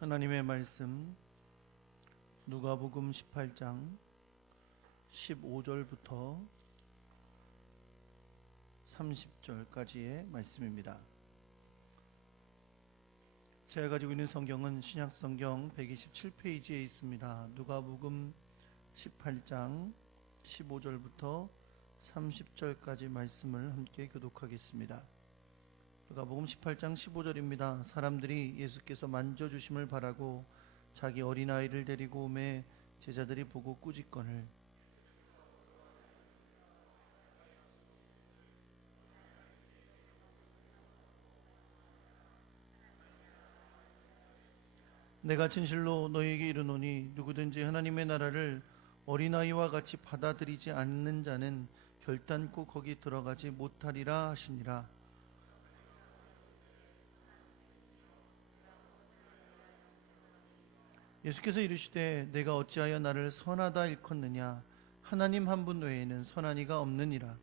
하나님의 말씀 누가복음 18장 15절부터 30절까지의 말씀입니다. 제가 가지고 있는 성경은 신약성경 127페이지에 있습니다. 누가복음 18장 15절부터 30절까지 말씀을 함께 교독하겠습니다. 누가복음 18장 15절입니다. 사람들이 예수께서 만져주심을 바라고 자기 어린아이를 데리고 오매 제자들이 보고 꾸짖거늘 내가 진실로 너희에게 이르노니 누구든지 하나님의 나라를 어린아이와 같이 받아들이지 않는 자는 결단코 거기 들어가지 못하리라 하시니라. 예수께서 이르시되 내가 어찌하여 나를 선하다 일컫느냐. 하나님 한 분 외에는 선한 이가 없느니라.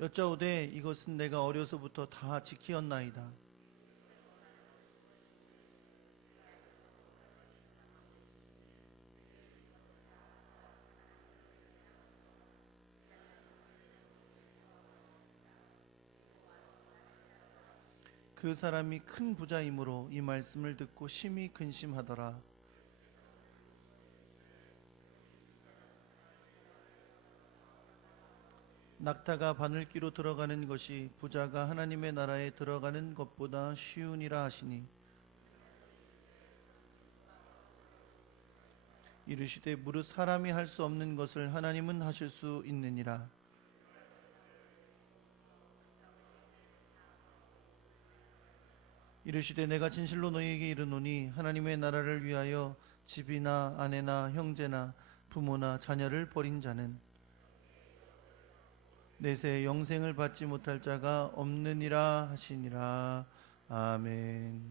여짜오되 이것은 내가 어려서부터 다 지키었나이다. 그 사람이 큰 부자이므로 이 말씀을 듣고 심히 근심하더라. 낙타가 바늘귀로 들어가는 것이 부자가 하나님의 나라에 들어가는 것보다 쉬우니라 하시니 이르시되 무릇 사람이 할 수 없는 것을 하나님은 하실 수 있느니라. 이르시되 내가 진실로 너희에게 이르노니 하나님의 나라를 위하여 집이나 아내나 형제나 부모나 자녀를 버린 자는 내세 영생을 받지 못할 자가 없느니라 하시니라. 아멘.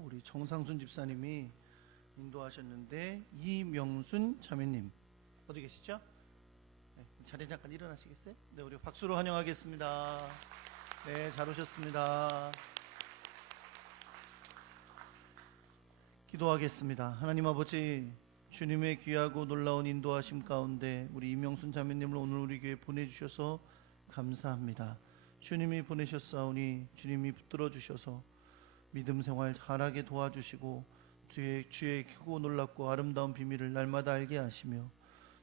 우리 정상순 집사님이 인도하셨는데 이명순 자매님 어디 계시죠? 네, 자리에 잠깐 일어나시겠어요? 네, 우리 박수로 환영하겠습니다. 네, 잘 오셨습니다. 기도하겠습니다. 하나님 아버지, 주님의 귀하고 놀라운 인도하심 가운데 우리 이명순 자매님을 오늘 우리 교회에 보내주셔서 감사합니다. 주님이 보내셨사오니 주님이 붙들어 주셔서 믿음 생활 잘하게 도와주시고 주의 크고 놀랍고 아름다운 비밀을 날마다 알게 하시며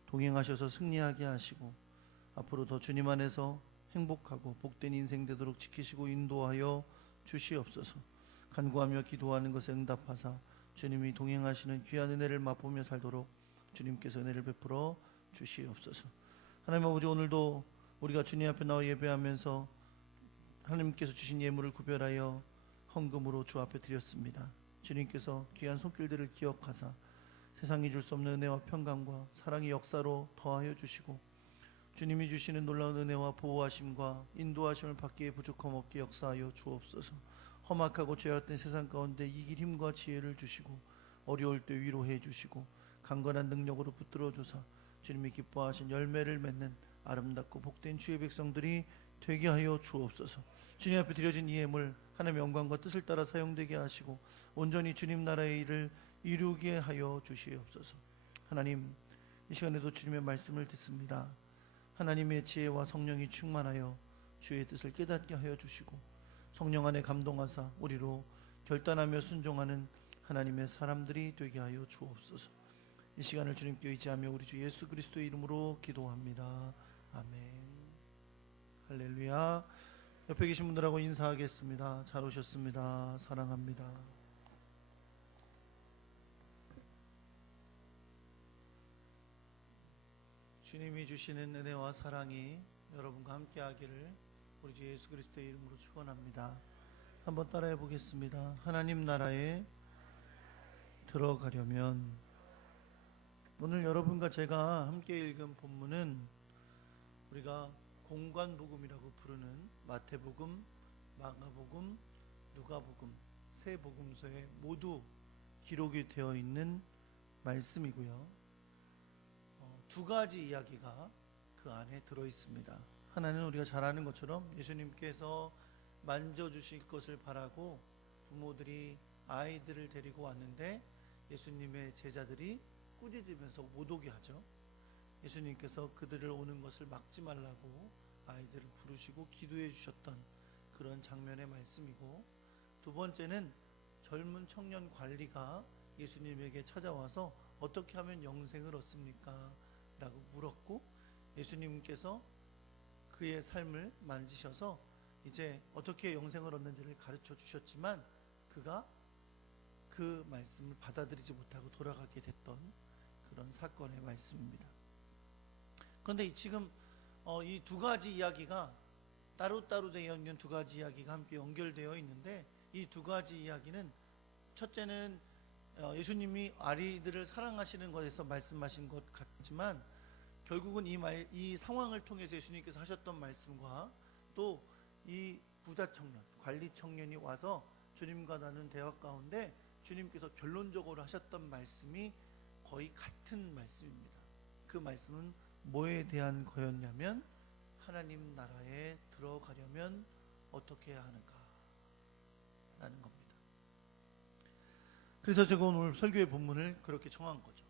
동행하셔서 승리하게 하시고 앞으로 더 주님 안에서 행복하고 복된 인생 되도록 지키시고 인도하여 주시옵소서. 간구하며 기도하는 것에 응답하사 주님이 동행하시는 귀한 은혜를 맛보며 살도록 주님께서 은혜를 베풀어 주시옵소서. 하나님 아버지, 오늘도 우리가 주님 앞에 나와 예배하면서 하나님께서 주신 예물을 구별하여 헌금으로 주 앞에 드렸습니다. 주님께서 귀한 손길들을 기억하사 세상이 줄 수 없는 은혜와 평강과 사랑의 역사로 더하여 주시고 주님이 주시는 놀라운 은혜와 보호하심과 인도하심을 받기에 부족함 없게 역사하여 주옵소서. 험악하고 죄악된 세상 가운데 이길 힘과 지혜를 주시고 어려울 때 위로해 주시고 강건한 능력으로 붙들어 주사 주님이 기뻐하신 열매를 맺는 아름답고 복된 주의 백성들이 되게 하여 주옵소서. 주님 앞에 드려진 이 예물 하나님의 영광과 뜻을 따라 사용되게 하시고 온전히 주님 나라의 일을 이루게 하여 주시옵소서. 하나님, 이 시간에도 주님의 말씀을 듣습니다. 하나님의 지혜와 성령이 충만하여 주의 뜻을 깨닫게 하여 주시고 성령 안에 감동하사 우리로 결단하며 순종하는 하나님의 사람들이 되게 하여 주옵소서. 이 시간을 주님께 의지하며 우리 주 예수 그리스도의 이름으로 기도합니다. 아멘. 할렐루야. 옆에 계신 분들하고 인사하겠습니다. 잘 오셨습니다. 사랑합니다. 주님이 주시는 은혜와 사랑이 여러분과 함께 하기를 우리 주 예수 그리스도의 이름으로 축원합니다. 한번 따라해 보겠습니다. 하나님 나라에 들어가려면, 오늘 여러분과 제가 함께 읽은 본문은 우리가 공관복음이라고 부르는 마태복음, 마가복음, 누가복음 세 복음서에 모두 기록이 되어 있는 말씀이고요. 두 가지 이야기가 그 안에 들어 있습니다. 하나는 우리가 잘 아는 것처럼 예수님께서 만져주실 것을 바라고 부모들이 아이들을 데리고 왔는데 예수님의 제자들이 꾸짖으면서 못 오게 하죠. 예수님께서 그들을 오는 것을 막지 말라고 아이들을 부르시고 기도해 주셨던 그런 장면의 말씀이고, 두 번째는 젊은 청년 관리가 예수님에게 찾아와서 어떻게 하면 영생을 얻습니까? 라고 물었고 예수님께서 그의 삶을 만지셔서 이제 어떻게 영생을 얻는지를 가르쳐 주셨지만 그가 그 말씀을 받아들이지 못하고 돌아가게 됐던 그런 사건의 말씀입니다. 그런데 지금 이 두 가지 이야기가 따로따로 되어 있는 두 가지 이야기가 함께 연결되어 있는데, 이 두 가지 이야기는 첫째는 예수님이 아이들을 사랑하시는 것에서 말씀하신 것 같지만 결국은 이 상황을 통해서 예수님께서 하셨던 말씀과 또 이 부자 청년, 관리 청년이 와서 주님과 나눈 대화 가운데 주님께서 결론적으로 하셨던 말씀이 거의 같은 말씀입니다. 그 말씀은 뭐에 대한 거였냐면 하나님 나라에 들어가려면 어떻게 해야 하는가 라는 겁니다. 그래서 제가 오늘 설교의 본문을 그렇게 정한 거죠.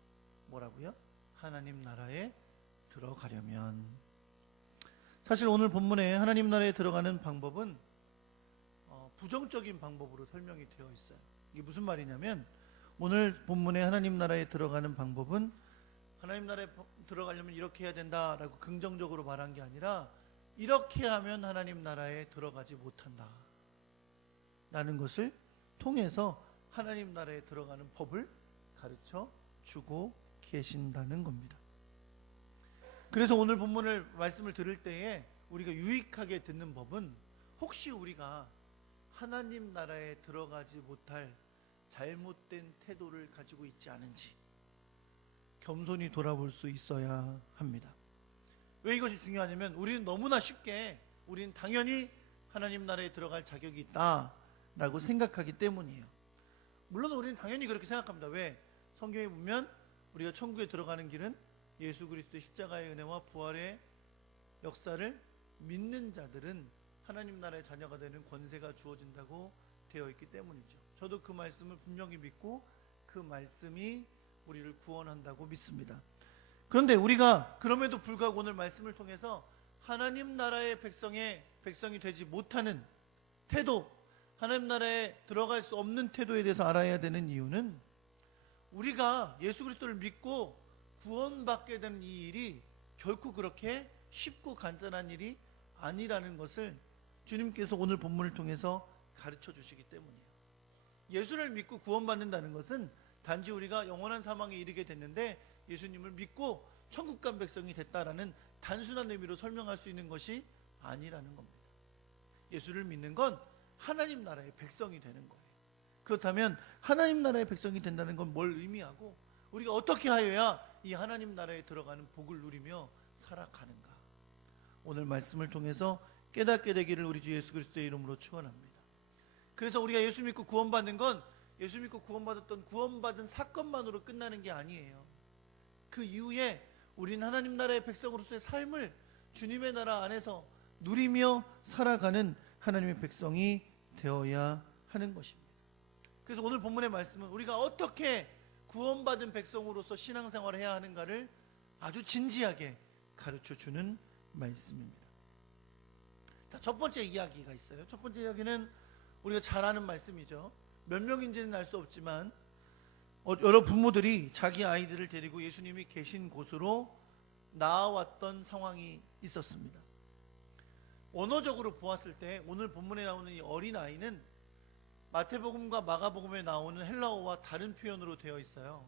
뭐라고요? 하나님 나라에 들어가려면. 사실 오늘 본문에 하나님 나라에 들어가는 방법은 부정적인 방법으로 설명이 되어 있어요. 이게 무슨 말이냐면 오늘 본문에 하나님 나라에 들어가는 방법은 하나님 나라에 들어가려면 이렇게 해야 된다라고 긍정적으로 말한 게 아니라 이렇게 하면 하나님 나라에 들어가지 못한다 라는 것을 통해서 하나님 나라에 들어가는 법을 가르쳐 주고 계신다는 겁니다. 그래서 오늘 본문을 말씀을 들을 때에 우리가 유익하게 듣는 법은, 혹시 우리가 하나님 나라에 들어가지 못할 잘못된 태도를 가지고 있지 않은지 겸손히 돌아볼 수 있어야 합니다. 왜 이것이 중요하냐면 우리는 너무나 쉽게 우리는 당연히 하나님 나라에 들어갈 자격이 있다라고 생각하기 때문이에요. 당연히 그렇게 생각합니다. 왜? 성경에 보면 우리가 천국에 들어가는 길은 예수 그리스도의 십자가의 은혜와 부활의 역사를 믿는 자들은 하나님 나라의 자녀가 되는 권세가 주어진다고 되어 있기 때문이죠. 저도 그 말씀을 분명히 믿고 그 말씀이 우리를 구원한다고 믿습니다. 그런데 우리가 그럼에도 불구하고 오늘 말씀을 통해서 하나님 나라의 백성이 되지 못하는 태도, 하나님 나라에 들어갈 수 없는 태도에 대해서 알아야 되는 이유는 우리가 예수 그리스도를 믿고 구원받게 되는 이 일이 결코 그렇게 쉽고 간단한 일이 아니라는 것을 주님께서 오늘 본문을 통해서 가르쳐 주시기 때문이에요. 예수를 믿고 구원받는다는 것은 단지 우리가 영원한 사망에 이르게 됐는데 예수님을 믿고 천국 간 백성이 됐다라는 단순한 의미로 설명할 수 있는 것이 아니라는 겁니다. 예수를 믿는 건 하나님 나라의 백성이 되는 거예요. 그렇다면 하나님 나라의 백성이 된다는 건 뭘 의미하고 우리가 어떻게 하여야 이 하나님 나라에 들어가는 복을 누리며 살아가는가? 오늘 말씀을 통해서 깨닫게 되기를 우리 주 예수 그리스도의 이름으로 축원합니다. 그래서 우리가 예수 믿고 구원받는 건 예수 믿고 구원받은 사건만으로 끝나는 게 아니에요. 그 이후에 우리는 하나님 나라의 백성으로서의 삶을 주님의 나라 안에서 누리며 살아가는 하나님의 백성이 되어야 하는 것입니다. 그래서 오늘 본문의 말씀은 우리가 어떻게 구원받은 백성으로서 신앙생활을 해야 하는가를 아주 진지하게 가르쳐주는 말씀입니다. 자, 첫 번째 이야기가 있어요. 첫 번째 이야기는 우리가 잘 아는 말씀이죠. 몇 명인지는 알 수 없지만 여러 부모들이 자기 아이들을 데리고 예수님이 계신 곳으로 나아왔던 상황이 있었습니다. 원어적으로 보았을 때 오늘 본문에 나오는 이 어린아이는 마태복음과 마가복음에 나오는 헬라어와 다른 표현으로 되어 있어요.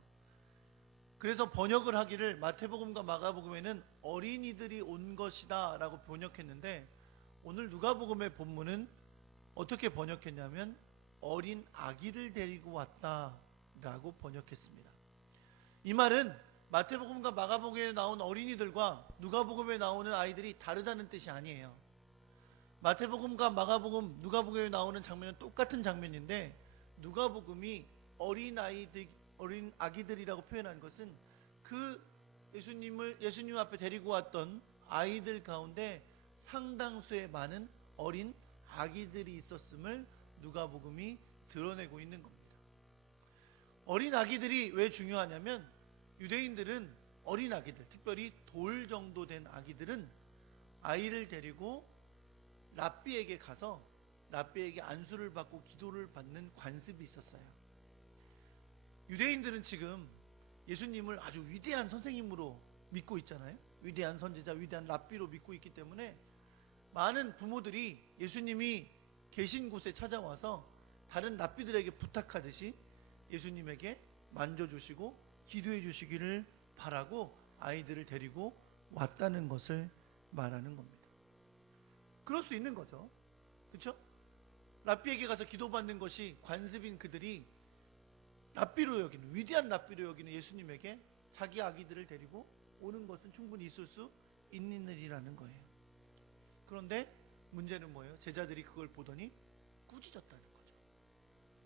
그래서 번역을 하기를 마태복음과 마가복음에는 어린이들이 온 것이다 라고 번역했는데 오늘 누가복음의 본문은 어떻게 번역했냐면 어린 아기를 데리고 왔다 라고 번역했습니다. 이 말은 마태복음과 마가복음에 나온 어린이들과 누가복음에 나오는 아이들이 다르다는 뜻이 아니에요. 마태복음과 마가복음, 누가복음에 나오는 장면은 똑같은 장면인데 누가복음이 어린 아기들이라고 표현한 것은 그 예수님 앞에 데리고 왔던 아이들 가운데 상당수의 많은 어린 아기들이 있었음을 누가복음이 드러내고 있는 겁니다. 어린 아기들이 왜 중요하냐면 유대인들은 어린 아기들, 특별히 돌 정도 된 아기들은 아이를 데리고 랍비에게 가서 랍비에게 안수를 받고 기도를 받는 관습이 있었어요. 유대인들은 지금 예수님을 아주 위대한 선생님으로 믿고 있잖아요. 위대한 선지자, 위대한 랍비로 믿고 있기 때문에 많은 부모들이 예수님이 계신 곳에 찾아와서 다른 랍비들에게 부탁하듯이 예수님에게 만져주시고 기도해 주시기를 바라고 아이들을 데리고 왔다는 것을 말하는 겁니다. 그럴 수 있는 거죠. 그렇죠? 랍비에게 가서 기도받는 것이 관습인 그들이 랍비로 여기는, 위대한 랍비로 여기는 예수님에게 자기 아기들을 데리고 오는 것은 충분히 있을 수 있는 일이라는 거예요. 그런데 문제는 뭐예요? 제자들이 그걸 보더니 꾸짖었다는 거죠.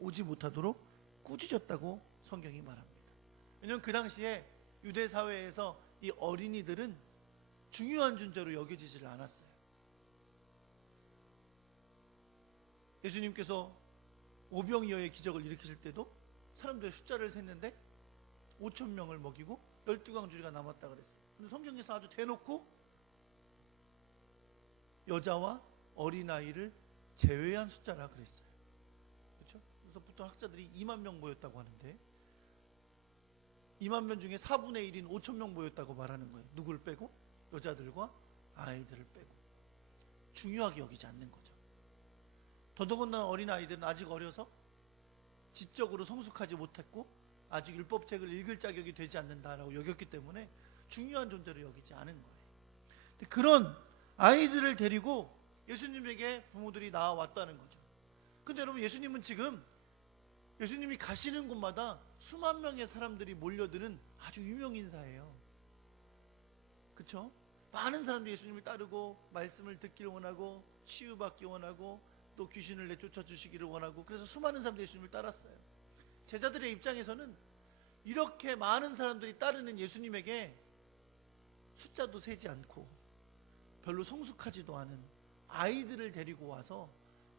오지 못하도록 꾸짖었다고 성경이 말합니다. 왜냐하면 그 당시에 유대 사회에서 이 어린이들은 중요한 존재로 여겨지지를 않았어요. 예수님께서 오병이어의 기적을 일으키실 때도 사람들의 숫자를 셌는데 5,000명을 먹이고 12광주리가 남았다 그랬어요. 근데 성경에서 아주 대놓고 여자와 어린아이를 제외한 숫자라 그랬어요. 그렇죠? 그래서 보통 학자들이 2만 명 모였다고 하는데 2만 명 중에 4분의 1인 5,000명 모였다고 말하는 거예요. 누굴 빼고? 여자들과 아이들을 빼고. 중요하게 여기지 않는 거죠. 더더군다나 어린아이들은 아직 어려서 지적으로 성숙하지 못했고 아직 율법책을 읽을 자격이 되지 않는다라고 여겼기 때문에 중요한 존재로 여기지 않은 거예요. 그런 아이들을 데리고 예수님에게 부모들이 나와왔다는 거죠. 근데 여러분, 예수님은 지금 예수님이 가시는 곳마다 수만 명의 사람들이 몰려드는 아주 유명인사예요. 그렇죠? 많은 사람들이 예수님을 따르고 말씀을 듣기를 원하고 치유받기 원하고 또 귀신을 내쫓아 주시기를 원하고 그래서 수많은 사람들이 예수님을 따랐어요. 제자들의 입장에서는 이렇게 많은 사람들이 따르는 예수님에게 숫자도 세지 않고 별로 성숙하지도 않은 아이들을 데리고 와서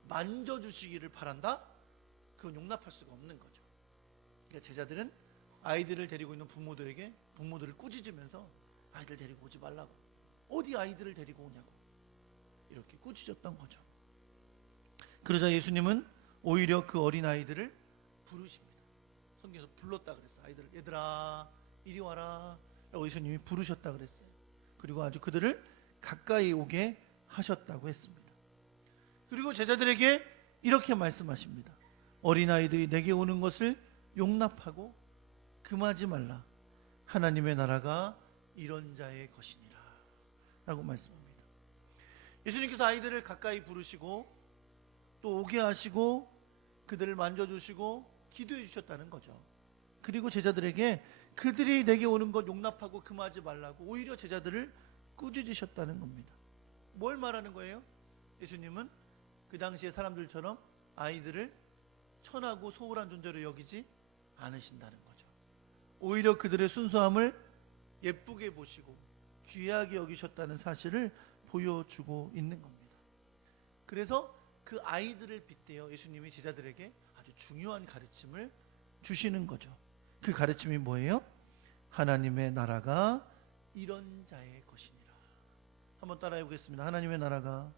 만져주시기를 바란다? 그건 용납할 수가 없는 거죠. 그러니까 제자들은 아이들을 데리고 있는 부모들에게 부모들을 꾸짖으면서 아이들 데리고 오지 말라고, 어디 아이들을 데리고 오냐고 이렇게 꾸짖었던 거죠. 그러자 예수님은 오히려 그 어린아이들을 부르십니다. 성경에서 불렀다 그랬어요. 아이들을, 얘들아 이리 와라 라고 예수님이 부르셨다 그랬어요. 그리고 아주 그들을 가까이 오게 하셨다고 했습니다. 그리고 제자들에게 이렇게 말씀하십니다. 어린아이들이 내게 오는 것을 용납하고 금하지 말라. 하나님의 나라가 이런 자의 것이니라 라고 말씀합니다. 예수님께서 아이들을 가까이 부르시고 또 오게 하시고 그들을 만져주시고 기도해 주셨다는 거죠. 그리고 제자들에게 그들이 내게 오는 것 용납하고 금하지 말라고 오히려 제자들을 꾸짖으셨다는 겁니다. 뭘 말하는 거예요? 예수님은 그 당시의 사람들처럼 아이들을 천하고 소홀한 존재로 여기지 않으신다는 거죠. 오히려 그들의 순수함을 예쁘게 보시고 귀하게 여기셨다는 사실을 보여주고 있는 겁니다. 그래서 그 아이들을 빗대어 예수님이 제자들에게 아주 중요한 가르침을 주시는 거죠. 그 가르침이 뭐예요? 하나님의 나라가 이런 자의 것이니라. 한번 따라해 보겠습니다. 하나님의 나라가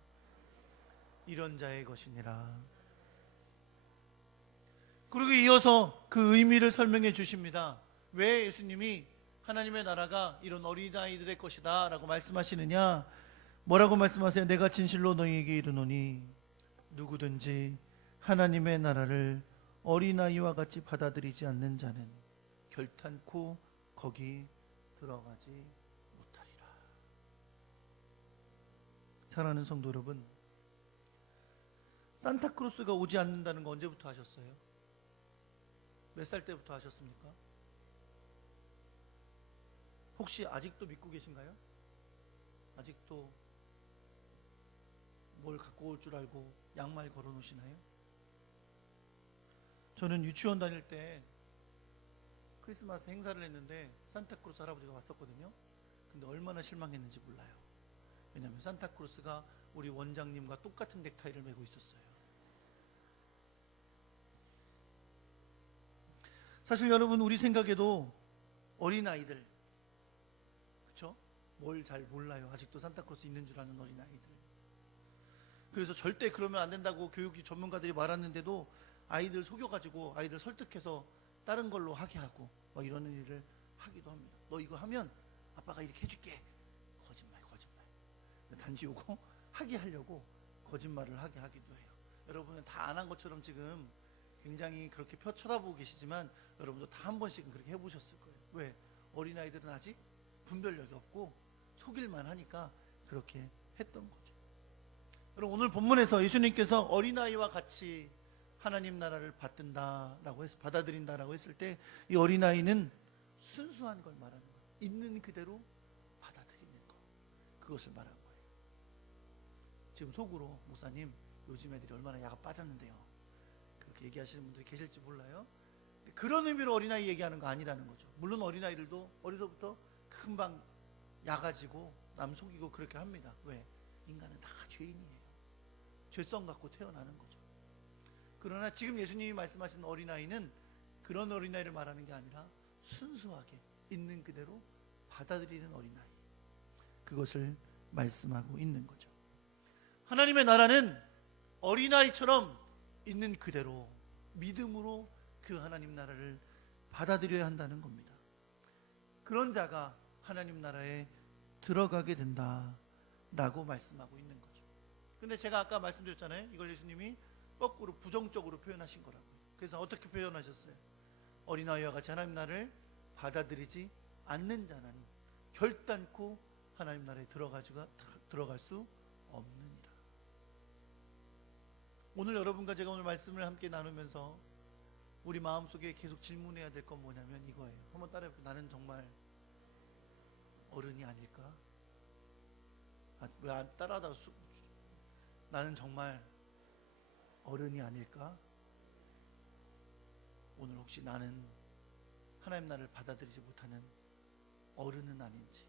이런 자의 것이니라. 그리고 이어서 그 의미를 설명해 주십니다. 왜 예수님이 하나님의 나라가 이런 어린아이들의 것이다 라고 말씀하시느냐? 뭐라고 말씀하세요? 내가 진실로 너희에게 이르노니 누구든지 하나님의 나라를 어린아이와 같이 받아들이지 않는 자는 결탄코 거기 들어가지 못하리라. 사랑하는 성도 여러분, 산타크로스가 오지 않는다는 거 언제부터 하셨어요? 몇 살 때부터 하셨습니까? 혹시 아직도 믿고 계신가요? 아직도 뭘 갖고 올 줄 알고 양말 걸어 놓으시나요? 저는 유치원 다닐 때 크리스마스 행사를 했는데 산타크로스 할아버지가 왔었거든요. 근데 얼마나 실망했는지 몰라요. 왜냐하면 산타크로스가 우리 원장님과 똑같은 넥타이를 메고 있었어요. 사실 여러분, 우리 생각에도 어린아이들, 그렇죠? 뭘 잘 몰라요. 아직도 산타크로스 있는 줄 아는 어린아이들. 그래서 절대 그러면 안 된다고 교육 전문가들이 말하는데도 아이들 속여가지고 아이들 설득해서 다른 걸로 하게 하고 막 이러는 일을 하기도 합니다. 너 이거 하면 아빠가 이렇게 해줄게. 거짓말. 단지 요거 하게 하려고 거짓말을 하게 하기도 해요. 여러분은 다 안 한 것처럼 지금 굉장히 그렇게 쳐다보고 계시지만 여러분도 다 한 번씩은 그렇게 해보셨을 거예요. 왜? 어린아이들은 아직 분별력이 없고 속일만 하니까 그렇게 했던 거죠. 여러분, 오늘 본문에서 예수님께서 어린아이와 같이 하나님 나라를 받아들인다라고 했을 때 이 어린아이는 순수한 걸 말하는 거예요. 있는 그대로 받아들이는 것, 그것을 말하는 거예요. 지금 속으로 목사님 요즘 애들이 얼마나 야가 빠졌는데요, 그렇게 얘기하시는 분들이 계실지 몰라요. 그런 의미로 어린아이 얘기하는 거 아니라는 거죠. 물론 어린아이들도 어려서부터 금방 야가지고 남 속이고 그렇게 합니다. 왜? 인간은 다 죄인이에요. 죄성 갖고 태어나는 거죠. 그러나 지금 예수님이 말씀하신 어린아이는 그런 어린아이를 말하는 게 아니라 순수하게 있는 그대로 받아들이는 어린아이, 그것을 말씀하고 있는 거죠. 하나님의 나라는 어린아이처럼 있는 그대로 믿음으로 그 하나님 나라를 받아들여야 한다는 겁니다. 그런 자가 하나님 나라에 들어가게 된다라고 말씀하고 있는 거죠. 근데 제가 아까 말씀드렸잖아요. 이걸 예수님이 거꾸로 부정적으로 표현하신 거라고요. 그래서 어떻게 표현하셨어요? 어린아이와 같이 하나님 나라를 받아들이지 않는 자는 결단코 하나님 나라에 들어갈 수 없느니라. 오늘 여러분과 제가 오늘 말씀을 함께 나누면서 우리 마음속에 계속 질문해야 될 건 뭐냐면 이거예요. 한번 따라해볼게요. 나는 정말 어른이 아닐까? 왜 안 따라하다가 나는 정말 어른이 아닐까? 오늘 혹시 나는 하나님 나라를 받아들이지 못하는 어른은 아닌지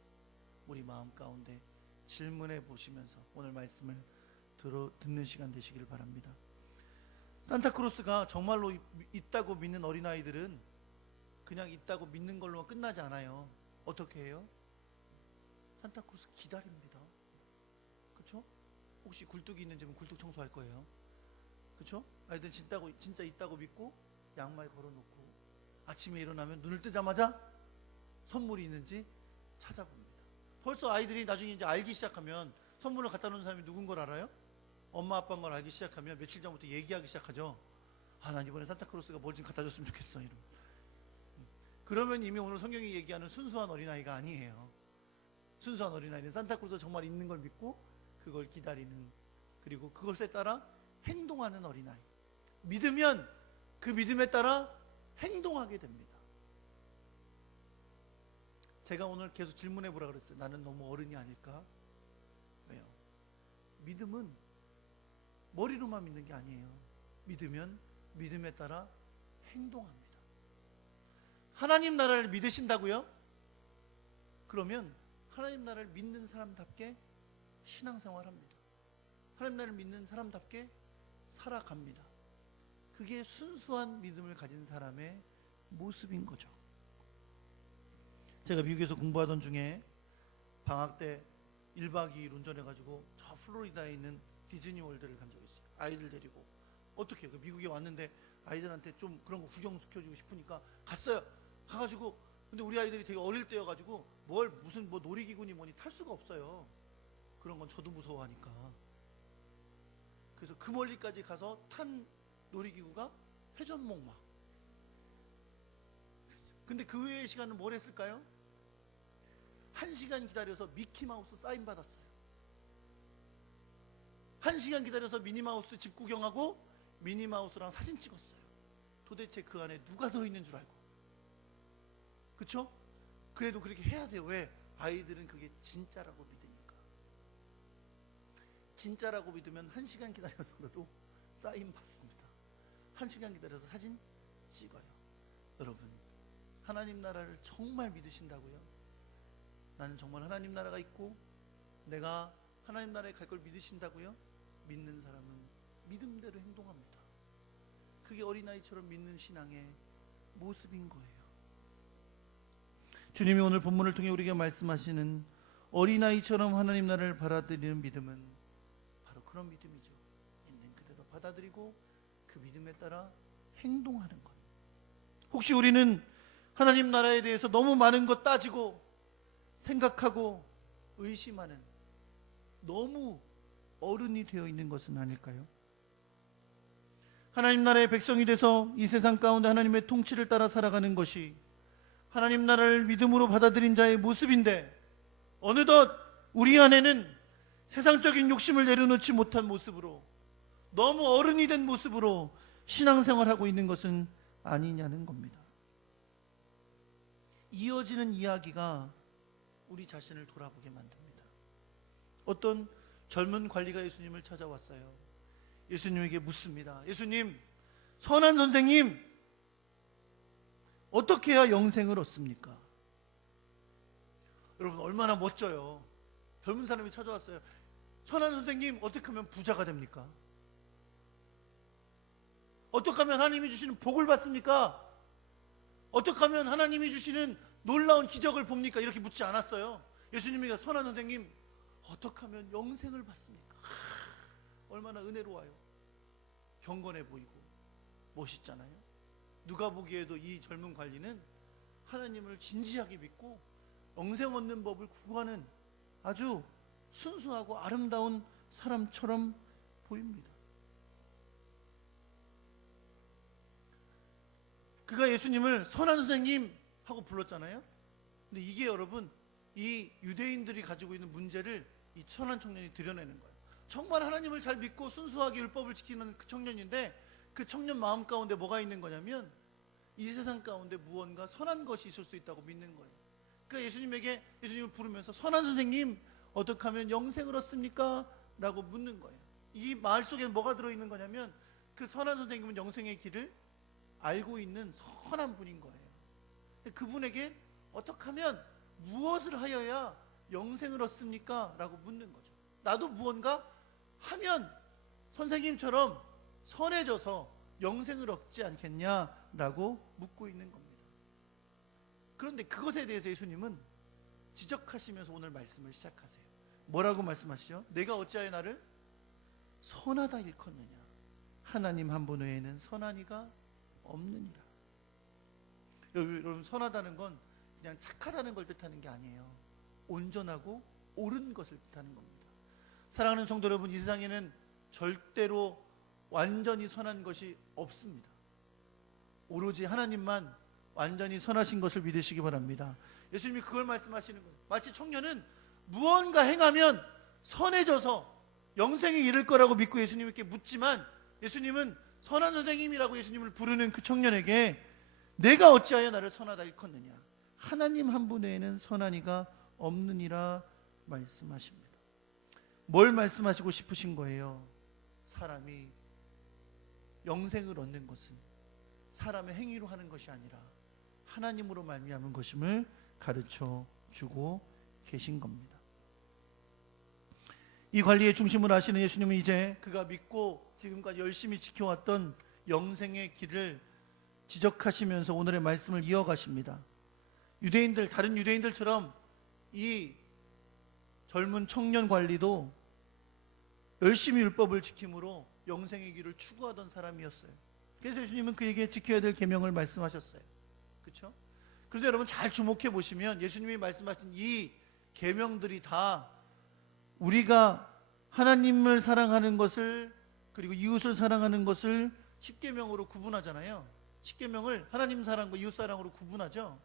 우리 마음 가운데 질문해 보시면서 오늘 말씀을 듣는 시간 되시길 바랍니다. 산타크로스가 정말로 있다고 믿는 어린아이들은 그냥 있다고 믿는 걸로만 끝나지 않아요. 어떻게 해요? 산타크로스 기다립니다. 그렇죠? 혹시 굴뚝이 있는 집은 굴뚝 청소할 거예요. 그렇죠? 아이들은 진짜 있다고 믿고 양말 걸어놓고 아침에 일어나면 눈을 뜨자마자 선물이 있는지 찾아봅니다. 벌써 아이들이 나중에 이제 알기 시작하면 선물을 갖다 놓은 사람이 누군 걸 알아요? 엄마 아빠인 걸 알기 시작하면 며칠 전부터 얘기하기 시작하죠. 난 이번에 산타크로스가 뭘 좀 갖다 줬으면 좋겠어. 이러면. 그러면 이미 오늘 성경이 얘기하는 순수한 어린아이가 아니에요. 순수한 어린아이는 산타크로스가 정말 있는 걸 믿고 그걸 기다리는, 그리고 그것에 따라 행동하는 어린아이. 믿으면 그 믿음에 따라 행동하게 됩니다. 제가 오늘 계속 질문해 보라 그랬어요. 나는 너무 어른이 아닐까? 왜요? 믿음은 머리로만 믿는 게 아니에요. 믿으면 믿음에 따라 행동합니다. 하나님 나라를 믿으신다고요? 그러면 하나님 나라를 믿는 사람답게 신앙생활합니다. 하나님 나라를 믿는 사람답게 살아갑니다. 그게 순수한 믿음을 가진 사람의 모습인 거죠. 제가 미국에서 공부하던 중에 방학 때 1박 2일 운전해가지고 저 플로리다에 있는 디즈니 월드를 간 적이 있어요. 아이들 데리고. 어떻게 해요? 미국에 왔는데 아이들한테 좀 그런 거 구경시켜주고 싶으니까 갔어요. 가가지고 근데 우리 아이들이 되게 어릴 때여가지고 무슨 놀이기구니 뭐니 탈 수가 없어요. 그런 건 저도 무서워하니까. 그래서 그 멀리까지 가서 탄 놀이기구가 회전목마. 근데 그 외의 시간은 뭘 했을까요? 1시간 기다려서 미키마우스 사인 받았어요. 1시간 기다려서 미니마우스 집 구경하고 미니마우스랑 사진 찍었어요. 도대체 그 안에 누가 들어있는 줄 알고. 그쵸? 그래도 그렇게 해야 돼요. 왜? 아이들은 그게 진짜라고 믿으니까. 진짜라고 믿으면 1시간 기다려서라도 사인 받습니다. 1시간 기다려서 사진 찍어요. 여러분, 하나님 나라를 정말 믿으신다고요? 나는 정말 하나님 나라가 있고 내가 하나님 나라에 갈 걸 믿으신다고요? 믿는 사람은 믿음대로 행동합니다. 그게 어린아이처럼 믿는 신앙의 모습인 거예요. 주님이 오늘 본문을 통해 우리에게 말씀하시는 어린아이처럼 하나님 나라를 받아들이는 믿음은 바로 그런 믿음이죠. 있는 그대로 받아들이고 그 믿음에 따라 행동하는 것. 혹시 우리는 하나님 나라에 대해서 너무 많은 것 따지고 생각하고 의심하는 너무 어른이 되어 있는 것은 아닐까요? 하나님 나라의 백성이 돼서 이 세상 가운데 하나님의 통치를 따라 살아가는 것이 하나님 나라를 믿음으로 받아들인 자의 모습인데, 어느덧 우리 안에는 세상적인 욕심을 내려놓지 못한 모습으로 너무 어른이 된 모습으로 신앙생활하고 있는 것은 아니냐는 겁니다. 이어지는 이야기가 우리 자신을 돌아보게 만듭니다. 어떤 젊은 관리가 예수님을 찾아왔어요. 예수님에게 묻습니다. 예수님, 선한 선생님, 어떻게 해야 영생을 얻습니까? 여러분, 얼마나 멋져요. 젊은 사람이 찾아왔어요. 선한 선생님, 어떻게 하면 부자가 됩니까? 어떻게 하면 하나님이 주시는 복을 받습니까? 어떻게 하면 하나님이 주시는 놀라운 기적을 봅니까? 이렇게 묻지 않았어요. 예수님이 선한 선생님, 어떻게 하면 영생을 받습니까? 얼마나 은혜로워요. 경건해 보이고 멋있잖아요. 누가 보기에도 이 젊은 관리는 하나님을 진지하게 믿고 영생 얻는 법을 구하는 아주 순수하고 아름다운 사람처럼 보입니다. 그가 예수님을 선한 선생님 하고 불렀잖아요. 근데 이게 여러분, 이 유대인들이 가지고 있는 문제를 이 선한 청년이 드러내는 거예요. 정말 하나님을 잘 믿고 순수하게 율법을 지키는 그 청년인데, 그 청년 마음 가운데 뭐가 있는 거냐면 이 세상 가운데 무언가 선한 것이 있을 수 있다고 믿는 거예요. 그러니까 예수님을 부르면서 선한 선생님, 어떻게 하면 영생을 얻습니까? 라고 묻는 거예요. 이 말 속에 뭐가 들어있는 거냐면, 그 선한 선생님은 영생의 길을 알고 있는 선한 분인 거예요. 그분에게 어떻게 하면, 무엇을 하여야 영생을 얻습니까? 라고 묻는 거죠. 나도 무언가 하면 선생님처럼 선해져서 영생을 얻지 않겠냐라고 묻고 있는 겁니다. 그런데 그것에 대해서 예수님은 지적하시면서 오늘 말씀을 시작하세요. 뭐라고 말씀하시죠? 내가 어찌하여 나를 선하다 일컫느냐? 하나님 한 분 외에는 선한 이가 없느니라. 여러분, 선하다는 건 그냥 착하다는 걸 뜻하는 게 아니에요. 온전하고 옳은 것을 뜻하는 겁니다. 사랑하는 성도 여러분, 이 세상에는 절대로 완전히 선한 것이 없습니다. 오로지 하나님만 완전히 선하신 것을 믿으시기 바랍니다. 예수님이 그걸 말씀하시는 거예요. 마치 청년은 무언가 행하면 선해져서 영생에 이를 거라고 믿고 예수님께 묻지만, 예수님은 선한 선생님이라고 예수님을 부르는 그 청년에게 내가 어찌하여 나를 선하다 일컫느냐? 하나님 한 분 외에는 선한 이가 없느니라 말씀하십니다. 뭘 말씀하시고 싶으신 거예요? 사람이 영생을 얻는 것은 사람의 행위로 하는 것이 아니라 하나님으로 말미암은 것임을 가르쳐 주고 계신 겁니다. 이 관리의 중심을 아시는 예수님은 이제 그가 믿고 지금까지 열심히 지켜왔던 영생의 길을 지적하시면서 오늘의 말씀을 이어가십니다. 다른 유대인들처럼 이 젊은 청년 관리도 열심히 율법을 지킴으로 영생의 길을 추구하던 사람이었어요. 그래서 예수님은 그에게 지켜야 될 계명을 말씀하셨어요. 그렇죠? 그런데 여러분 잘 주목해 보시면 예수님이 말씀하신 이 계명들이 다 우리가 하나님을 사랑하는 것을, 그리고 이웃을 사랑하는 것을 10계명으로 구분하잖아요. 10계명을 하나님 사랑과 이웃 사랑으로 구분하죠.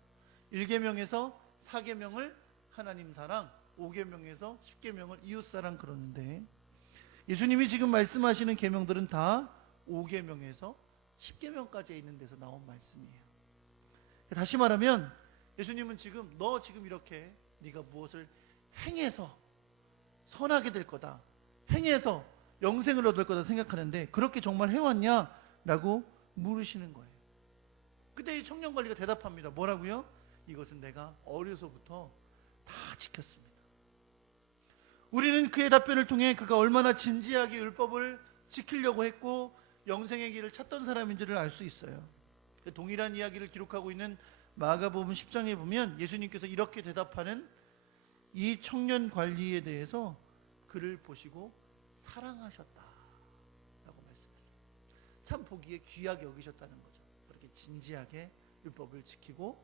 1계명에서 4계명을 하나님 사랑, 5계명에서 10계명을 이웃 사랑 그러는데, 예수님이 지금 말씀하시는 계명들은 다 5계명에서 10계명까지 있는 데서 나온 말씀이에요. 다시 말하면 예수님은 지금 너 지금 이렇게 네가 무엇을 행해서 선하게 될 거다, 행해서 영생을 얻을 거다 생각하는데 그렇게 정말 해왔냐? 라고 물으시는 거예요. 그때 이 청년관리가 대답합니다. 뭐라고요? 이것은 내가 어려서부터 다 지켰습니다. 우리는 그의 답변을 통해 그가 얼마나 진지하게 율법을 지키려고 했고 영생의 길을 찾던 사람인지를 알 수 있어요. 동일한 이야기를 기록하고 있는 마가복음 10장에 보면 예수님께서 이렇게 대답하는 이 청년 관리에 대해서 그를 보시고 사랑하셨다라고 말씀했어요. 참 보기에 귀하게 여기셨다는 거죠. 그렇게 진지하게 율법을 지키고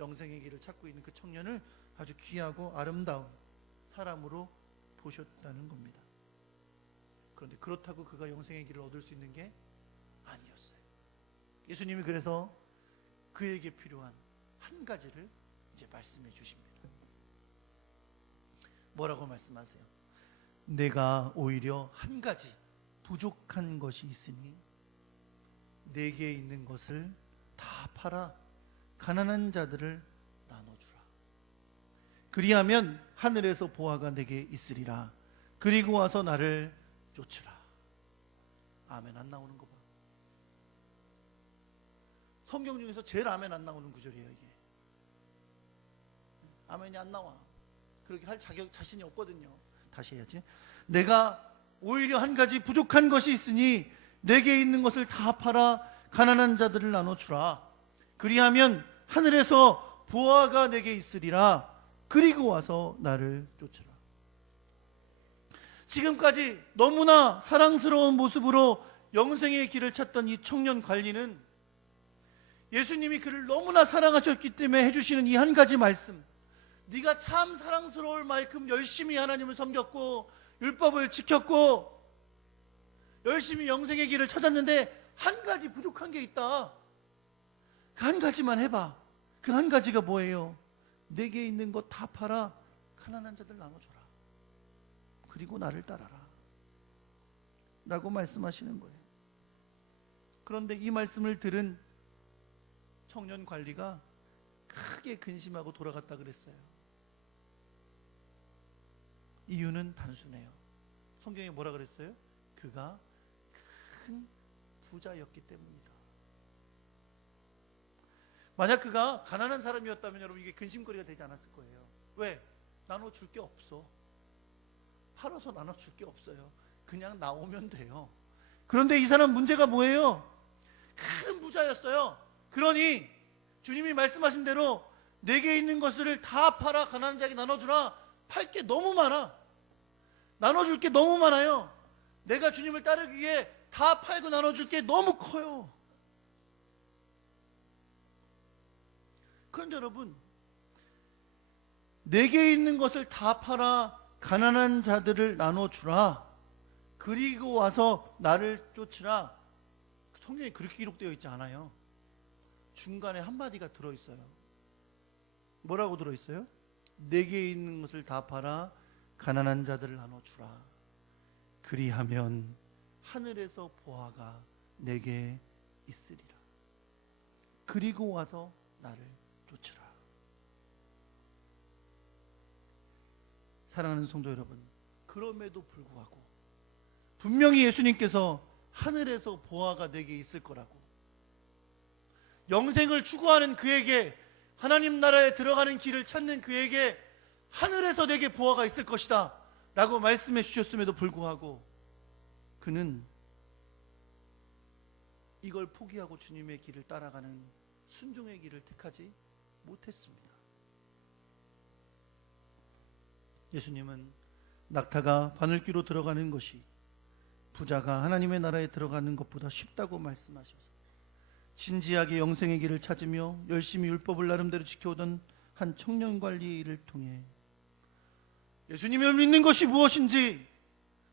영생의 길을 찾고 있는 그 청년을 아주 귀하고 아름다운 사람으로 보셨다는 겁니다. 그런데 그렇다고 그가 영생의 길을 얻을 수 있는 게 아니었어요. 예수님이 그래서 그에게 필요한 한 가지를 이제 말씀해 주십니다. 뭐라고 말씀하세요? 내가 오히려 한 가지 부족한 것이 있으니 내게 있는 것을 다 팔아 가난한 자들을 나눠주라. 그리하면 하늘에서 보화가 내게 있으리라. 그리고 와서 나를 쫓으라. 아멘 안 나오는 거 봐. 성경 중에서 제일 아멘 안 나오는 구절이에요. 이게 아멘이 안 나와. 그렇게 할 자신이 없거든요. 다시 해야지. 내가 오히려 한 가지 부족한 것이 있으니 내게 있는 것을 다 팔아 가난한 자들을 나눠주라. 그리하면 하늘에서 보화가 내게 있으리라. 그리고 와서 나를 쫓으라. 지금까지 너무나 사랑스러운 모습으로 영생의 길을 찾던 이 청년 관리는 예수님이 그를 너무나 사랑하셨기 때문에 해주시는 이 한 가지 말씀, 네가 참 사랑스러울 만큼 열심히 하나님을 섬겼고 율법을 지켰고 열심히 영생의 길을 찾았는데 한 가지 부족한 게 있다. 그 한 가지만 해봐. 그 한 가지가 뭐예요? 내게 있는 것 다 팔아 가난한 자들 나눠줘라. 그리고 나를 따라라 라고 말씀하시는 거예요. 그런데 이 말씀을 들은 청년 관리가 크게 근심하고 돌아갔다 그랬어요. 이유는 단순해요. 성경에 뭐라 그랬어요? 그가 큰 부자였기 때문이다. 만약 그가 가난한 사람이었다면 여러분 이게 근심거리가 되지 않았을 거예요. 왜? 나눠줄 게 없어. 팔아서 나눠줄 게 없어요. 그냥 나오면 돼요. 그런데 이 사람 문제가 뭐예요? 큰 부자였어요. 그러니 주님이 말씀하신 대로 내게 있는 것을 다 팔아 가난한 자에게 나눠주라. 팔 게 너무 많아. 나눠줄 게 너무 많아요. 내가 주님을 따르기 위해 다 팔고 나눠줄 게 너무 커요. 그런데 여러분, 내게 있는 것을 다 팔아 가난한 자들을 나눠주라. 그리고 와서 나를 쫓으라. 성경에 그렇게 기록되어 있지 않아요. 중간에 한마디가 들어있어요. 뭐라고 들어있어요? 내게 있는 것을 다 팔아 가난한 자들을 나눠주라. 그리하면 하늘에서 보화가 내게 있으리라. 그리고 와서 나를 쫓으라. 사랑하는 성도 여러분, 그럼에도 불구하고 분명히 예수님께서 하늘에서 보화가 내게 있을 거라고, 영생을 추구하는 그에게, 하나님 나라에 들어가는 길을 찾는 그에게 하늘에서 내게 보화가 있을 것이다 라고 말씀해 주셨음에도 불구하고 그는 이걸 포기하고 주님의 길을 따라가는 순종의 길을 택하지 못했습니다. 예수님은 낙타가 바늘귀로 들어가는 것이 부자가 하나님의 나라에 들어가는 것보다 쉽다고 말씀하셔서 진지하게 영생의 길을 찾으며 열심히 율법을 나름대로 지켜오던 한 청년관리를 통해 예수님을 믿는 것이 무엇인지,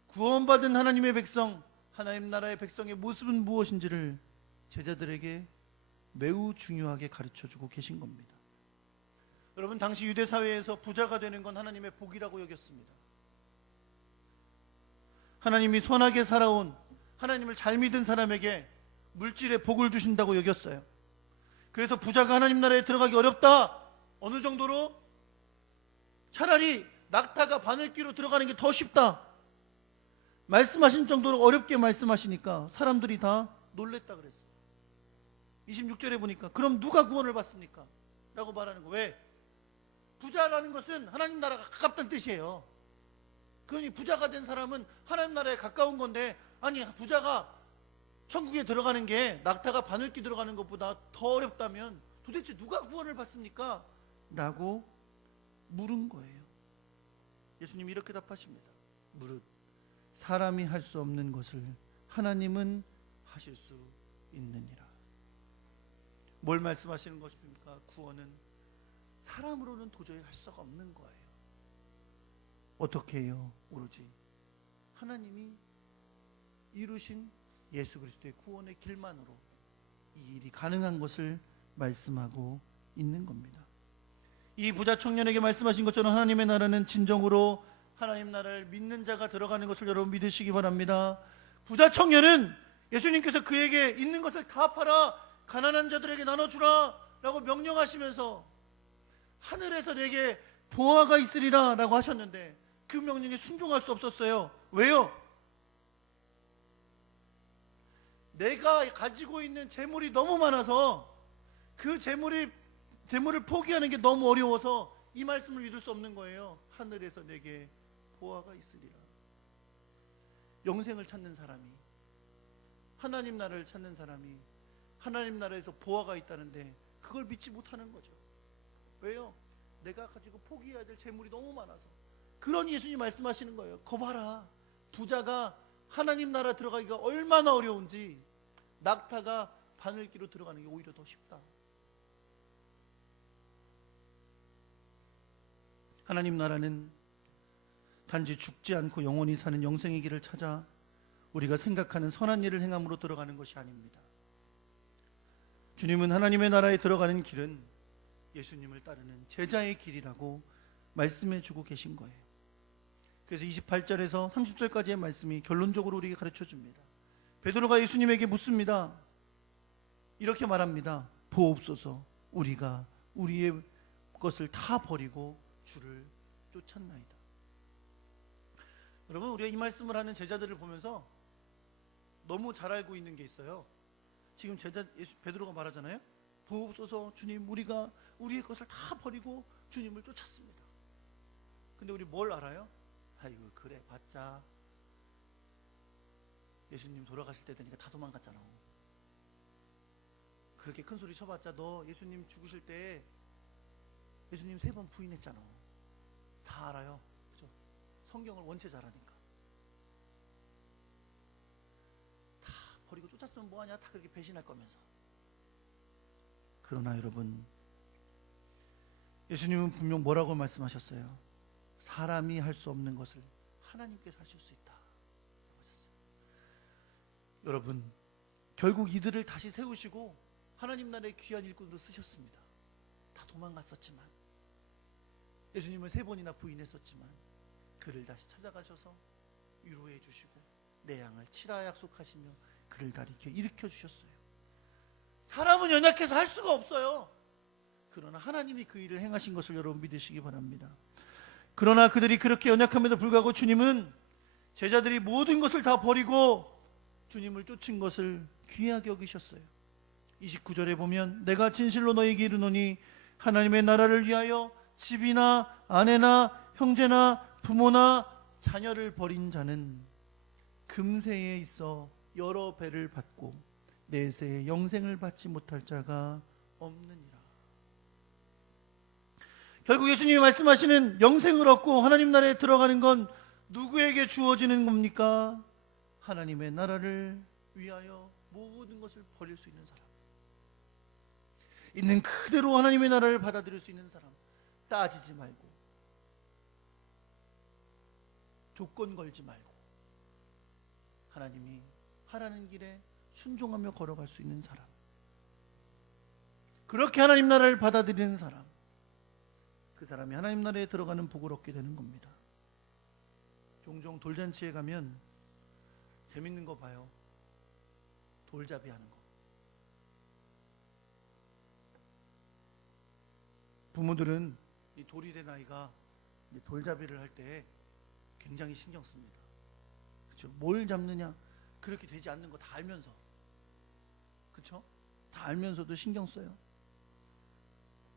구원받은 하나님의 백성, 하나님 나라의 백성의 모습은 무엇인지를 제자들에게 매우 중요하게 가르쳐주고 계신 겁니다. 여러분, 당시 유대 사회에서 부자가 되는 건 하나님의 복이라고 여겼습니다. 하나님이 선하게 살아온, 하나님을 잘 믿은 사람에게 물질의 복을 주신다고 여겼어요. 그래서 부자가 하나님 나라에 들어가기 어렵다. 어느 정도로? 차라리 낙타가 바늘귀로 들어가는 게 더 쉽다 말씀하신 정도로 어렵게 말씀하시니까 사람들이 다 놀랬다 그랬어요. 26절에 보니까 그럼 누가 구원을 받습니까? 라고 말하는 거. 왜? 부자라는 것은 하나님 나라가 가깝다는 뜻이에요. 그러니 부자가 된 사람은 하나님 나라에 가까운 건데, 아니 부자가 천국에 들어가는 게 낙타가 바늘귀 들어가는 것보다 더 어렵다면 도대체 누가 구원을 받습니까? 라고 물은 거예요. 예수님이 이렇게 답하십니다. 무릇 사람이 할 수 없는 것을 하나님은 하실 수 있느니라. 뭘 말씀하시는 것입니까? 구원은 사람으로는 도저히 할 수가 없는 거예요. 어떻게 해요? 오로지 하나님이 이루신 예수 그리스도의 구원의 길만으로 이 일이 가능한 것을 말씀하고 있는 겁니다. 이 부자 청년에게 말씀하신 것처럼 하나님의 나라는 진정으로 하나님 나라를 믿는 자가 들어가는 것을 여러분 믿으시기 바랍니다. 부자 청년은 예수님께서 그에게 있는 것을 다 팔아 가난한 자들에게 나눠주라 라고 명령하시면서 하늘에서 내게 보화가 있으리라 라고 하셨는데 그 명령에 순종할 수 없었어요. 왜요? 내가 가지고 있는 재물이 너무 많아서 그 재물을 포기하는 게 너무 어려워서 이 말씀을 믿을 수 없는 거예요. 하늘에서 내게 보화가 있으리라. 영생을 찾는 사람이, 하나님 나라를 찾는 사람이 하나님 나라에서 보화가 있다는데 그걸 믿지 못하는 거죠. 왜요? 내가 가지고 포기해야 될 재물이 너무 많아서. 그러니 예수님 말씀하시는 거예요. 거 봐라, 부자가 하나님 나라 들어가기가 얼마나 어려운지 낙타가 바늘귀로 들어가는 게 오히려 더 쉽다. 하나님 나라는 단지 죽지 않고 영원히 사는 영생의 길을 찾아 우리가 생각하는 선한 일을 행함으로 들어가는 것이 아닙니다. 주님은 하나님의 나라에 들어가는 길은 예수님을 따르는 제자의 길이라고 말씀해 주고 계신 거예요. 그래서 28절에서 30절까지의 말씀이 결론적으로 우리에게 가르쳐 줍니다. 베드로가 예수님에게 묻습니다. 이렇게 말합니다. 보옵소서, 우리가 우리의 것을 다 버리고 주를 쫓았나이다. 여러분, 우리가 이 말씀을 하는 제자들을 보면서 너무 잘 알고 있는 게 있어요. 지금 베드로가 말하잖아요. 보옵소서. 주님, 우리가 우리의 것을 다 버리고 주님을 쫓았습니다. 근데 우리 뭘 알아요? 아이고 그래 봤자 예수님 돌아가실 때 되니까 다 도망갔잖아. 그렇게 큰 소리 쳐봤자 너 예수님 죽으실 때 예수님 3번 부인했잖아. 다 알아요. 그죠? 성경을 원체 잘하니까. 다 버리고 쫓았으면 뭐하냐? 다 그렇게 배신할 거면서. 그러나 여러분, 예수님은 분명 뭐라고 말씀하셨어요? 사람이 할 수 없는 것을 하나님께서 하실 수 있다. 여러분, 결국 이들을 다시 세우시고 하나님 나라의 귀한 일꾼으로 쓰셨습니다. 다 도망갔었지만, 예수님을 3번이나 부인했었지만 그를 다시 찾아가셔서 위로해 주시고 내 양을 치라 약속하시며 그를 다시 일으켜 주셨어요. 사람은 연약해서 할 수가 없어요. 그러나 하나님이 그 일을 행하신 것을 여러분 믿으시기 바랍니다. 그러나 그들이 그렇게 연약함에도 불구하고 주님은 제자들이 모든 것을 다 버리고 주님을 쫓은 것을 귀하게 여기셨어요. 29절에 보면 내가 진실로 너희에게 이르노니 하나님의 나라를 위하여 집이나 아내나 형제나 부모나 자녀를 버린 자는 금세에 있어 여러 배를 받고 내세에 영생을 받지 못할 자가 없느니라. 결국 예수님이 말씀하시는 영생을 얻고 하나님 나라에 들어가는 건 누구에게 주어지는 겁니까? 하나님의 나라를 위하여 모든 것을 버릴 수 있는 사람, 있는 그대로 하나님의 나라를 받아들일 수 있는 사람, 따지지 말고 조건 걸지 말고 하나님이 하라는 길에 순종하며 걸어갈 수 있는 사람, 그렇게 하나님 나라를 받아들이는 사람, 그 사람이 하나님 나라에 들어가는 복을 얻게 되는 겁니다. 종종 돌잔치에 가면 재밌는 거 봐요. 돌잡이 하는 거. 부모들은 이 돌이 된 아이가 돌잡이를 할 때 굉장히 신경 씁니다. 그렇죠? 뭘 잡느냐, 그렇게 되지 않는 거 다 알면서, 그렇죠? 다 알면서도 신경 써요.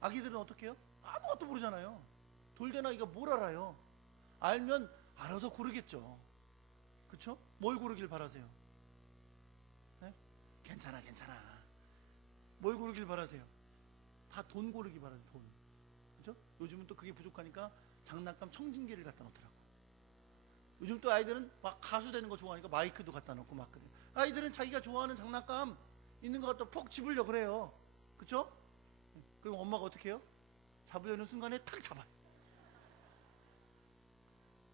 아기들은 어떻게 해요? 아무것도 모르잖아요. 돌된 아이가 뭘 알아요? 알면 알아서 고르겠죠. 그렇죠? 뭘 고르길 바라세요? 네? 괜찮아. 뭘 고르길 바라세요? 다 돈 고르기 바라요. 돈. 그렇죠? 요즘은 또 그게 부족하니까 장난감 청진기를 갖다 놓더라고. 요즘 또 아이들은 막 가수 되는 거 좋아하니까 마이크도 갖다 놓고 막 그래요. 아이들은 자기가 좋아하는 장난감 있는 거 갖다 폭 집으려고 그래요. 그렇죠? 그럼 엄마가 어떻게 해요? 잡으려는 순간에 탁 잡아요.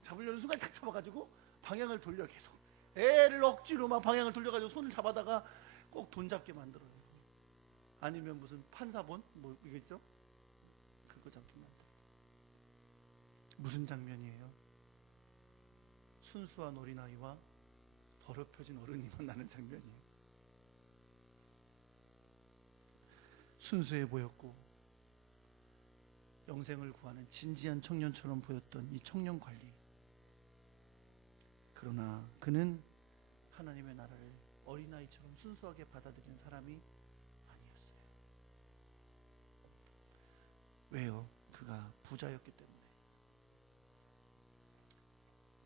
잡으려는 순간에 탁 잡아가지고 방향을 돌려. 계속 애를 억지로 막 방향을 돌려가지고 손을 잡아다가 꼭 돈 잡게 만들어요. 아니면 무슨 판사본 뭐 이겠죠? 그거 잡게 만들어요. 무슨 장면이에요? 순수한 어린아이와 더럽혀진 어른이 만나는 장면이에요. 순수해 보였고 영생을 구하는 진지한 청년처럼 보였던 이 청년 관리. 그러나 그는 하나님의 나라를 어린아이처럼 순수하게 받아들이는 사람이 아니었어요. 왜요? 그가 부자였기 때문에.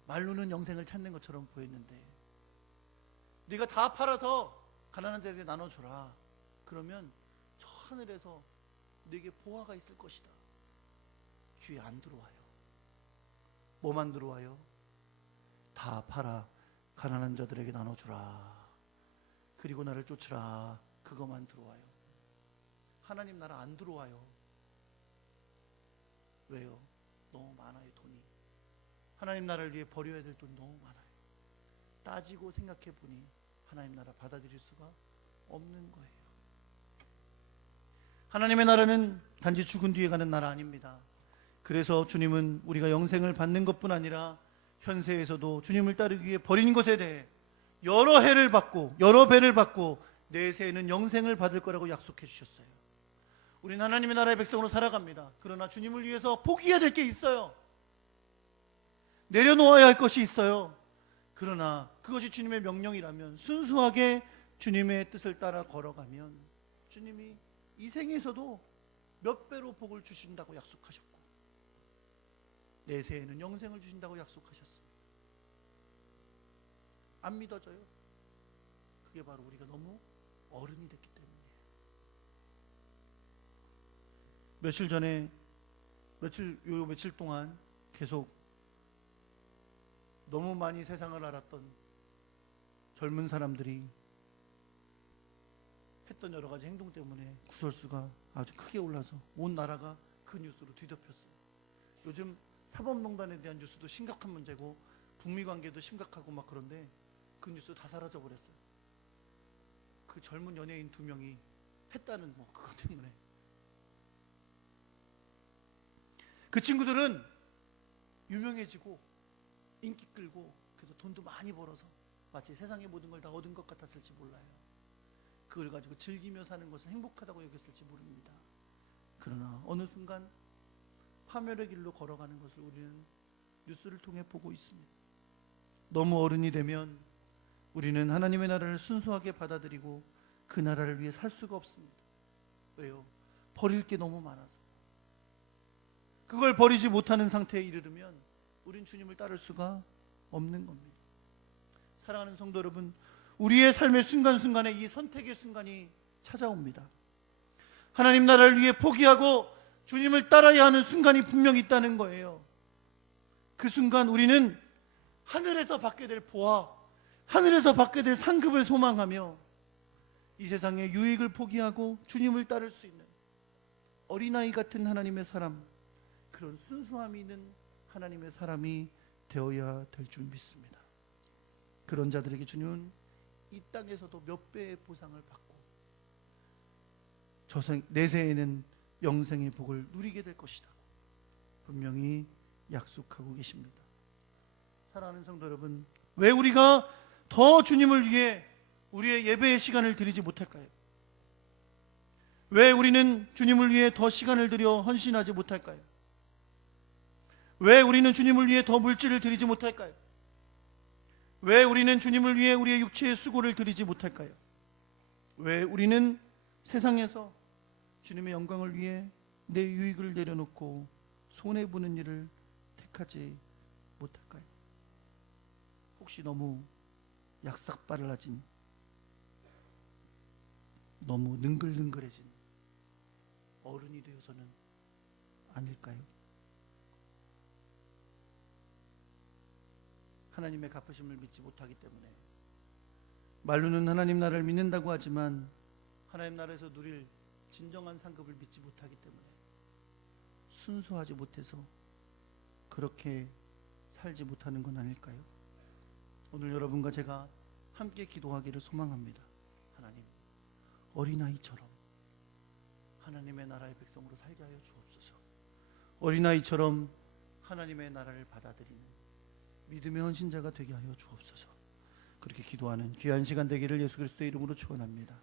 말로는 영생을 찾는 것처럼 보였는데 네가 다 팔아서 가난한 자에게 나눠줘라. 그러면 저 하늘에서 네게 보화가 있을 것이다. 귀에 안 들어와요. 뭐만 들어와요? 다 팔아 가난한 자들에게 나눠주라. 그리고 나를 쫓으라. 그것만 들어와요. 하나님 나라 안 들어와요. 왜요? 너무 많아요. 돈이. 하나님 나라를 위해 버려야 될 돈 너무 많아요. 따지고 생각해 보니 하나님 나라 받아들일 수가 없는 거예요. 하나님의 나라는 단지 죽은 뒤에 가는 나라 아닙니다. 그래서 주님은 우리가 영생을 받는 것뿐 아니라 현세에서도 주님을 따르기 위해 버린 것에 대해 여러 해를 받고 여러 배를 받고 내세에는 영생을 받을 거라고 약속해 주셨어요. 우리는 하나님의 나라의 백성으로 살아갑니다. 그러나 주님을 위해서 포기해야 될 게 있어요. 내려놓아야 할 것이 있어요. 그러나 그것이 주님의 명령이라면 순수하게 주님의 뜻을 따라 걸어가면 주님이 이 생에서도 몇 배로 복을 주신다고 약속하셨고 내세에는 영생을 주신다고 약속하셨습니다. 안 믿어져요? 그게 바로 우리가 너무 어른이 됐기 때문이에요. 며칠 동안 계속 너무 많이 세상을 알았던 젊은 사람들이 했던 여러 가지 행동 때문에 구설수가 아주 크게 올라서 온 나라가 그 뉴스로 뒤덮였어요. 요즘 사법농단에 대한 뉴스도 심각한 문제고 북미 관계도 심각하고 막 그런데 그 뉴스 다 사라져 버렸어요. 그 젊은 연예인 2명이 했다는 그것 때문에. 그 친구들은 유명해지고 인기 끌고 그래서 돈도 많이 벌어서 마치 세상의 모든 걸 다 얻은 것 같았을지 몰라요. 그걸 가지고 즐기며 사는 것을 행복하다고 여겼을지 모릅니다. 그러나 어느 순간 파멸의 길로 걸어가는 것을 우리는 뉴스를 통해 보고 있습니다. 너무 어른이 되면 우리는 하나님의 나라를 순수하게 받아들이고 그 나라를 위해 살 수가 없습니다. 왜요? 버릴 게 너무 많아서. 그걸 버리지 못하는 상태에 이르르면 우린 주님을 따를 수가 없는 겁니다. 사랑하는 성도 여러분, 우리의 삶의 순간순간에 이 선택의 순간이 찾아옵니다. 하나님 나라를 위해 포기하고 주님을 따라야 하는 순간이 분명히 있다는 거예요. 그 순간 우리는 하늘에서 받게 될 보화, 하늘에서 받게 될 상급을 소망하며 이 세상의 유익을 포기하고 주님을 따를 수 있는 어린아이 같은 하나님의 사람, 그런 순수함이 있는 하나님의 사람이 되어야 될 줄 믿습니다. 그런 자들에게 주님은 이 땅에서도 몇 배의 보상을 받고 내세에는 영생의 복을 누리게 될 것이다 분명히 약속하고 계십니다. 사랑하는 성도 여러분, 왜 우리가 더 주님을 위해 우리의 예배의 시간을 드리지 못할까요? 왜 우리는 주님을 위해 더 시간을 들여 헌신하지 못할까요? 왜 우리는 주님을 위해 더 물질을 드리지 못할까요? 왜 우리는 주님을 위해 우리의 육체의 수고를 드리지 못할까요? 왜 우리는 세상에서 주님의 영광을 위해 내 유익을 내려놓고 손해보는 일을 택하지 못할까요? 혹시 너무 약삭빠르라진, 너무 능글능글해진 어른이 되어서는 아닐까요? 하나님의 갚으심을 믿지 못하기 때문에, 말로는 하나님 나라를 믿는다고 하지만 하나님 나라에서 누릴 진정한 상급을 믿지 못하기 때문에 순수하지 못해서 그렇게 살지 못하는 건 아닐까요? 오늘 여러분과 제가 함께 기도하기를 소망합니다. 하나님, 어린아이처럼 하나님의 나라의 백성으로 살게 하여 주옵소서. 어린아이처럼 하나님의 나라를 받아들이는 믿음의 헌신자가 되게 하여 주옵소서. 그렇게 기도하는 귀한 시간 되기를 예수 그리스도의 이름으로 축원합니다.